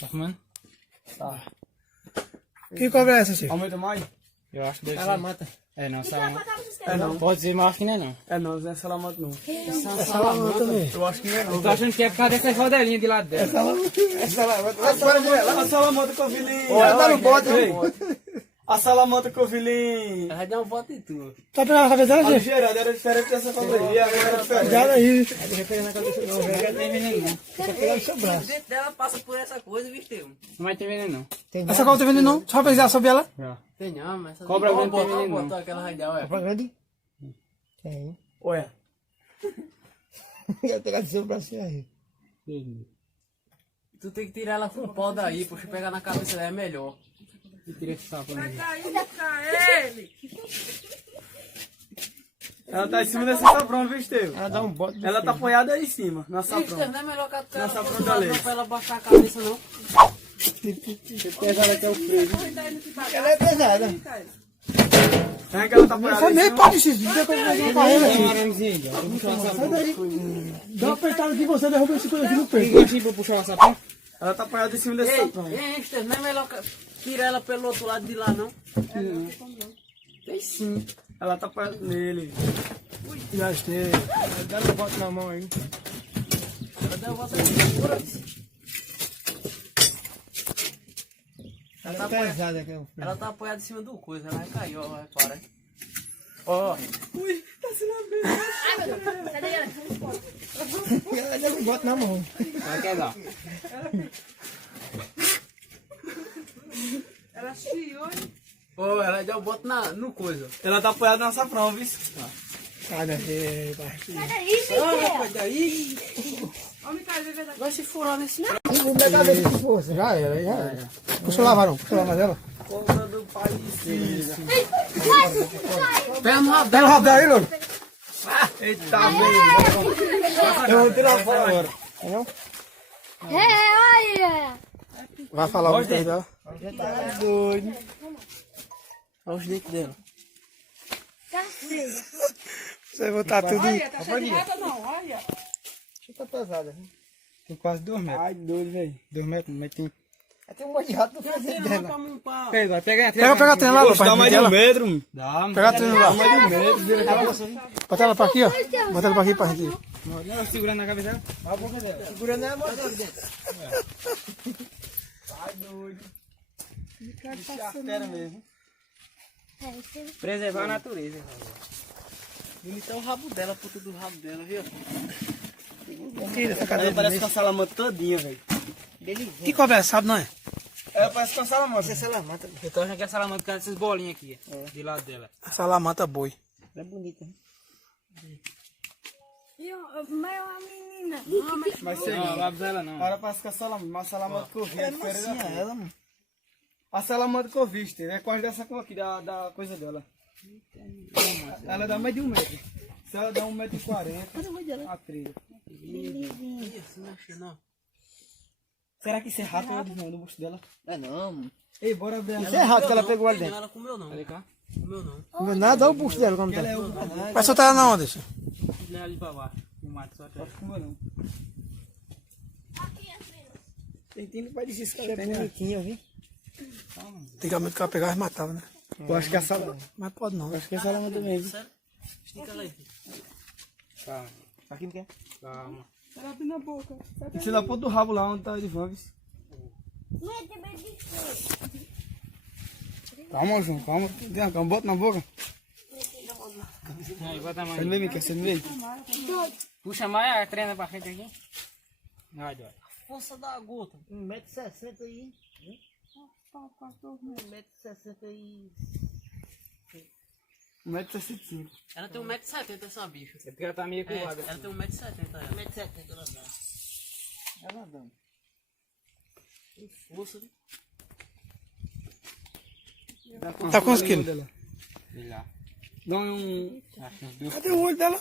Tá fumando? Tá. Que cobra é essa, Chico? Aumenta mais? Eu acho que deve Ela ser. mata. É, não, sai. É não. Pode ser, mas acho que não é não. É não, não é salamata não. Essa lá mata mesmo. Eu acho que não é não. Eu tô achando que é por causa dessas rodelinhas de lado dela. A salamata que eu vi ali. Olha, tá no bote, A salamata que eu vi ali. Ela vai dar um voto em tu. Tá pegando a cabeça dela, A Chico? ligeirada era diferente dessa família. Agora era diferente. Cuidado aí. Deixa pegar na cabeça não, já tem veneno não. Vou pegar no seu O braço. dentro dela passa por essa coisa, visteu? Não vai ter veneno não. Essa cobra tá vendo não? Só pesquisar sobre ela? Já. Tem não, mas essa Cobra grande tem botou, veneno, botou aquela radial, é. Cobra grande? Tem. Olha. Ia pegar do seu braço aí. Tu tem que tirar ela com o pau daí, puxa, pegar na cabeça dela é melhor. E tira esse sapo aí. Ela tá em cima desse saprão, viu, Estevam? Ela dá um bote. Ela tá apoiada aí em cima, na Não saprão. é melhor que a Nessa cara fruta ali. não pra ela baixar a cabeça, não. Pesada até o freio. Ela é pesada. É que ela tá apoiada Só aí em nem cima. pode, Chico. Não tem como fazer uma carreira, Dá uma Chico. aramezinha aí, ó. Vou puxar o Sai sapão. daí. Dá uma apertada de você, derruba esse coisa aqui no peito. Liga assim pra eu puxar o sapão. Ela tá apoiada em cima desse Ei, saprão. Esther, não é melhor tirar ela pelo outro lado de lá, não? Tem sim. Ela tá apoiada nele. Já esteja. Dá um bote na mão aí. Ela deu uma volta de segura. Ela tá pesada aqui. Ela tá apoiada em cima do coisa, ela vai cair, ó, vai parar. Ó, Ela deu um bote na mão. Vai quedar. ó, ela deu um bote no coisa. Ela tá apoiada na saprão, viu? Sai daí, baixinho. Sai daí. Vai se furar nesse Vou pegar a cabeça de força. Já era. Puxa o lavarão, puxa o lavar dela. Cobra do pai pé no rabo. Dá no rabo aí, Louro. Eita, velho. Eu vou tirar fora agora. Entendeu? olha! Vai falar alguma coisa dela. Tá doido. Olha os dentes dela. Você vai botar tudo. Tá cheio de rata não, olha. Tá pesada. Tem quase 2 metros. Ai, doido, velho. 2 metros, 1 metro. Tem um monte de rato no Tem presente uma dela. pra montar. Pega, vai pegar. Pega a trena lá, Poxa, dá papai. mais de um metro, mano. Dá, Pega a trena lá. Mais de um metro. Vira aqui. Bota ela pra aqui, ó. Bota ela pra aqui pra gente. Não, segurando na cabeça dela. A boca dela. Segurando ela, bota Ai, doido. Artera mesmo. Preservar a natureza. Bonitão o rabo dela, a puta do rabo dela, viu? Tira essa Ela cadeira. parece com a salamanta todinha, velho. Que cobra é essa, sabe, não é? Ela parece com a salamanta. Essa salamata. Eu tô achando que é salamandra com essas bolinhas aqui, de lado dela. Salamata boi. É bonita. Mas uma menina. Mas você Não, lábios ela não. Ela parece com a salamanta. Mas a salamanta que eu vi. É É diferente macia da ela, mano. A salamandra que eu vi, Steve, é quase dessa cor aqui, da coisa dela. Ela dá mais de um metro. Se ela dá 1,40 m, a trilha. Isso, não mexe não. Será que isso é rato ou adivinha no busto dela? É não, mano. Ei, bora ver Isso ela. é errado que ela Não, pegou ali não, dentro. ela comeu não. Olha cá. Comeu não. Não vê nada, olha o busto dela como tá. Ela é o... Vai soltar ela na onda, deixa. Leva ali pra baixo. O mato só atrás. Acho que não. Tem vai dizer esse É cara tem, né? bonitinha, viu? Antigamente que ela pegava e matava, né? Eu acho que é a salamandra. Mas pode não. Acho que é a salamandra mesmo. Sério? Estica ela aí. Calma, Aqui não quer? calma. Ela abre na boca. Você lá ponto do rabo lá onde tá de Vanves. Calma, João, calma. Calma, bota na boca. Aí, bota a mão Você não aí. vem, Mica, você não vem? Puxa mais a trena pra frente aqui. Vai, dói. Força da gota. 1,60 m aí. 1,60 m aí. 1,65 m. Ela tem 1,70 m essa bicha. É porque ela tá meio É, curvada. ela tem 1,70 m. 1,70 m ela dá. Ela dá. Tem força, né? Tá quantos quilos? Sei lá. Dá um... Acho que uns 2. Cadê o olho dela?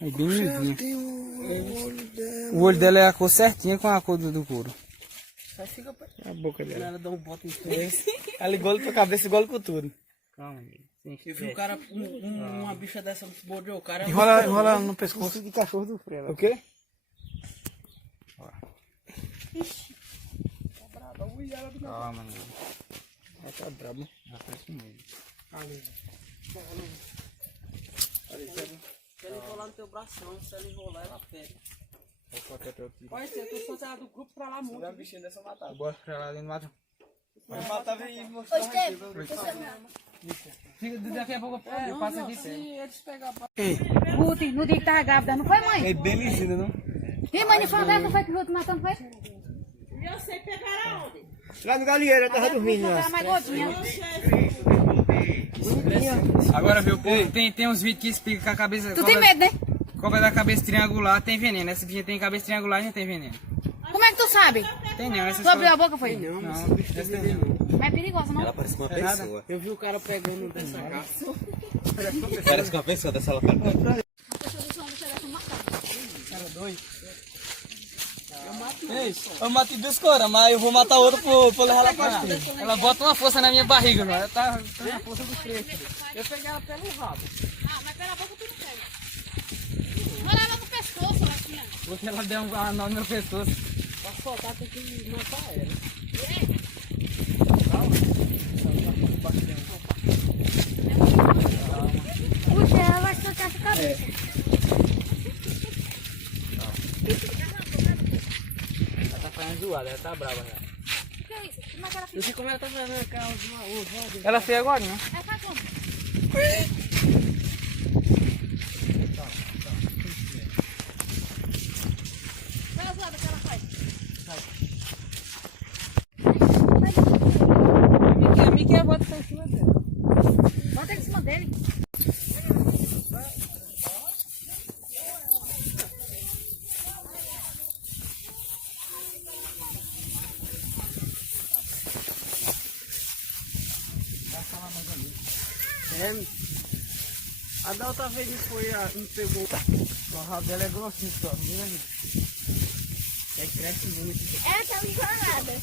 É bem miudinho. Tem o olho dela. O olho dela é a cor certinha com a cor do couro. Só fica pra... A boca dela. Ela dá um bote em tudo. Ela engole tua cabeça, engole com tudo. Calma, amigo. Sem Eu vi um cara, uma bicha dessa mordeu o cara. Enrola no pescoço. de cachorro do freio. O quê? Calma, mano. Tá brabo. Já faz com ele. Se ela enrolar no teu bração, se ela enrolar, ela pega. Olha, eu tô soltando do grupo pra lá muito. Dá um bichinho dessa matada. Bora pra lá dentro do mato. Mas matava e mostrava Fica, daqui a pouco eu passo aqui. Se eles pegar pra... Ruth, no dia que tava grávida, não foi, mãe? É bem lisinda, não? E mãe, não foi dessa, foi que Ruth matou, não foi? Lá no galinheiro, eu tava dormindo lá. Ela mais gordinha. Agora, viu, povo, tem uns vídeos que explicam que a cabeça... Tu tem medo, né? Cobra da cabeça triangular tem veneno. Essa bichinha tem cabeça triangular e não tem veneno. Como é que tu sabe? Tem não, essa Tu abriu a boca, foi? Não, essa tem não. Mas é perigosa, não? Parece uma pessoa. Eu vi o cara pegando dessa garça. Parece uma pessoa dessa localidade. Eu matei duas coras, mas eu vou matar outra pra levar ela pra frente. Ela bota uma força na minha barriga, mano. Ela tá na força dos três. Eu peguei ela pelo rabo. Ah, mas pela boca tu não pega. Olha ela no pescoço, assim, ó. Porque ela deu um nó no meu pescoço. Pra soltar tem que matar ela. Puxa, ela vai soltar essa cabeça. Ela tá fazendo zoada, ela tá brava já. Que é isso? Como é que ela Eu fica? sei como ela tá fazendo aquela ela fez agora, né? Ela faz como? Qual zoada que ela faz? A Mickey é a bota em cima dela. Bota ele em cima dele. A da outra vez foi a me pegou. O rabo dela é grossinho só, viu, gente? É cresce muito. Ela tá enganada.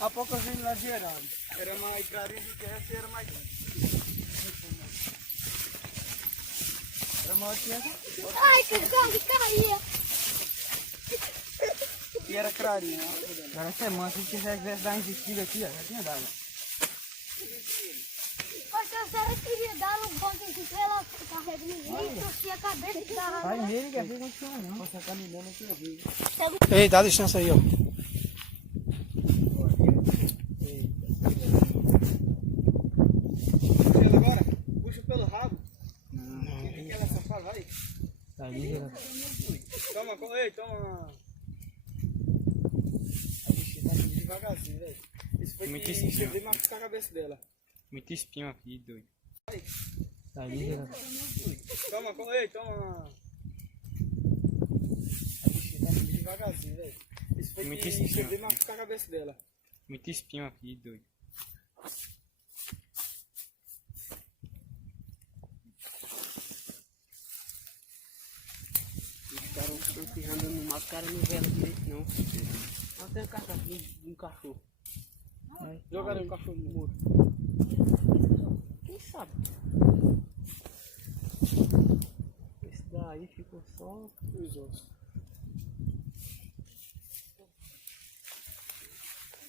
Há pouco eu vim lá de Herado. Era mais clarinho do que essa e era mais grande. Era maior que essa Ai, que caía. e era clarinha. Agora essa é mansa, se quisesse dar investida aqui, ó, já tinha dado. Porque a senhora queria dar um ponto de ela carrega ninguém, torcia a cabeça e dava. Vai nele que assim não tinha não. Você caminhando aqui, eu vi. Ei, dá a distância aí, ó. Puxa ela agora. Puxa pelo rabo. O que ela safada? Vai. Tá ligeira. Toma, ei, toma. A bichinha tá indo devagarzinho, velho. Isso foi Muito que espinho. eu vi machucar a cabeça dela. Muito espinho aqui, doido. Tá ligeira. Toma, ei, toma. A bichinha tá indo devagarzinho, velho. Isso foi Muito que espinho. eu vi machucar a cabeça dela. Muito espinho aqui, doido. Os caras estão pirrando no mato, os caras não velam direito não. Não tem carta aqui de um cachorro. Jogaram o cachorro no muro. Quem sabe? Esse daí ficou só Os outros.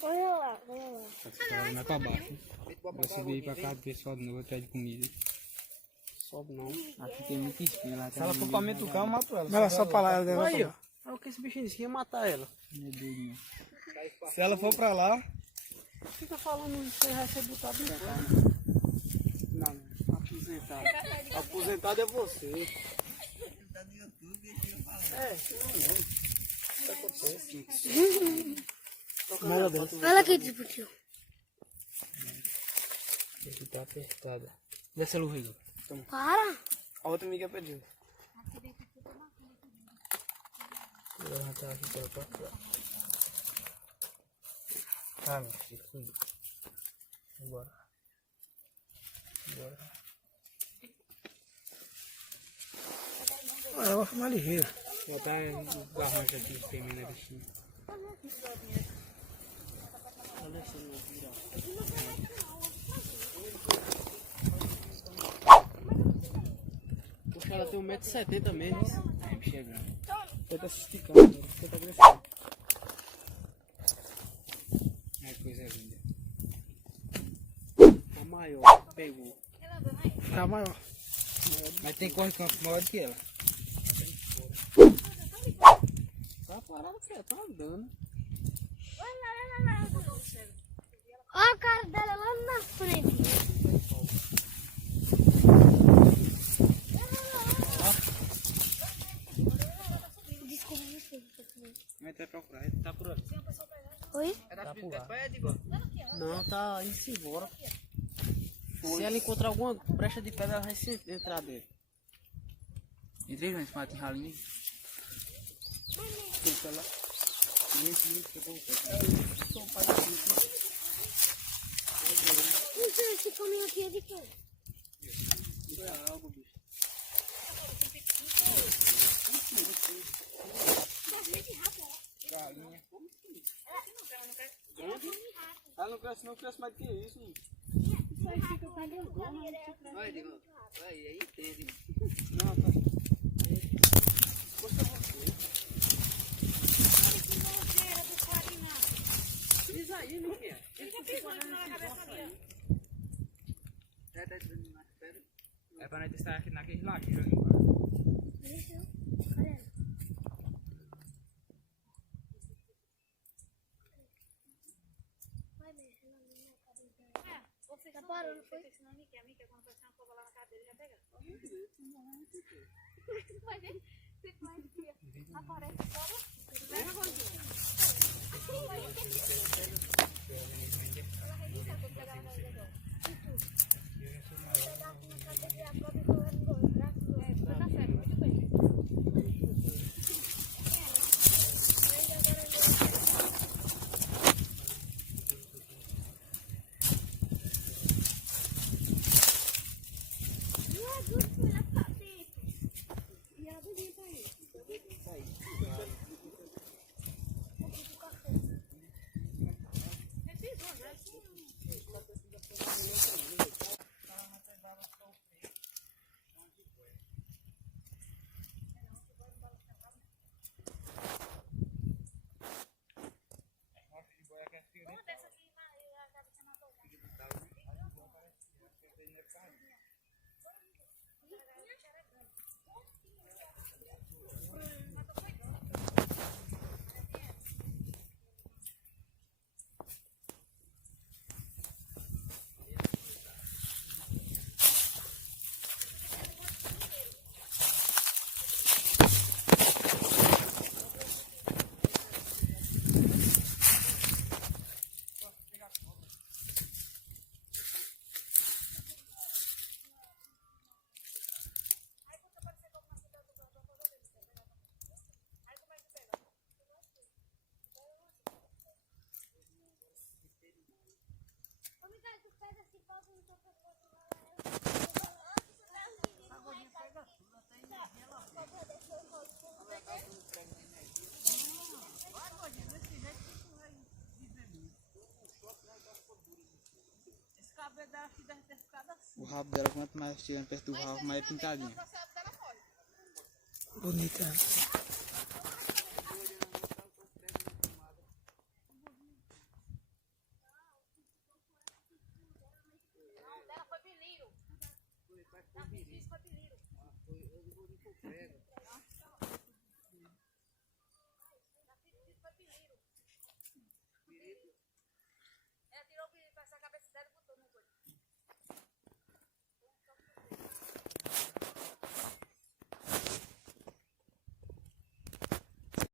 Olha lá, olha lá. Não é pra baixo. Vou subir aí pra casa do pessoal de novo atrás de comida. sobe não. Aqui tem muita espinha lá. Se ela for pra metucar, eu mato ela. Vai lá, só pra lá. ela vai Aí, pra ó. lá. Olha o que esse bichinho disse que ia matar ela. Se ela for pra lá, Fica falando isso, você vai ser botado em casa. não, aposentado. Aposentado é você. Olha aqui, tipo, tio. Aqui tá apertada. Desce a luz aí. Para. A outra amiga pediu. Vou levantar aqui pra cá. Ah, meu filho, cuida. Vambora. Vambora. Ah, ela foi mais ligeira. Vou botar o garrancho aqui, termina a bichinha. Poxa, ela tem 1,70 m mesmo. Sempre chegando. Tenta se esticando, agora. Tenta crescer. É coisa linda. A maior, pegou. É a maior. Mas tem corre-campo maior do que ela. Tá parado, filho, tá andando. Olha a cara dela lá na frente. Desculpa, não sei. Mas vai procurar, tá por ali. Oi? Tá por lá. Não, tá indo embora. Se ela encontrar alguma brecha de pedra, ela vai se entrar dentro. Entrei no espaço em ralinho. Fica lá. Não sei, esse caminho aqui é de quê? Ela não cresce, não cresce mais do que isso. Hein? Vai, Diego. Vai, aí entende. Não, tá. Diz aí, meu filho. É pra nós testar aqui naquele lagueiro. Tá parando, foi? Vai ver? Aparece fora. O rabo dela, quanto mais chegando perto do rabo, mais é pintadinho. Bonita.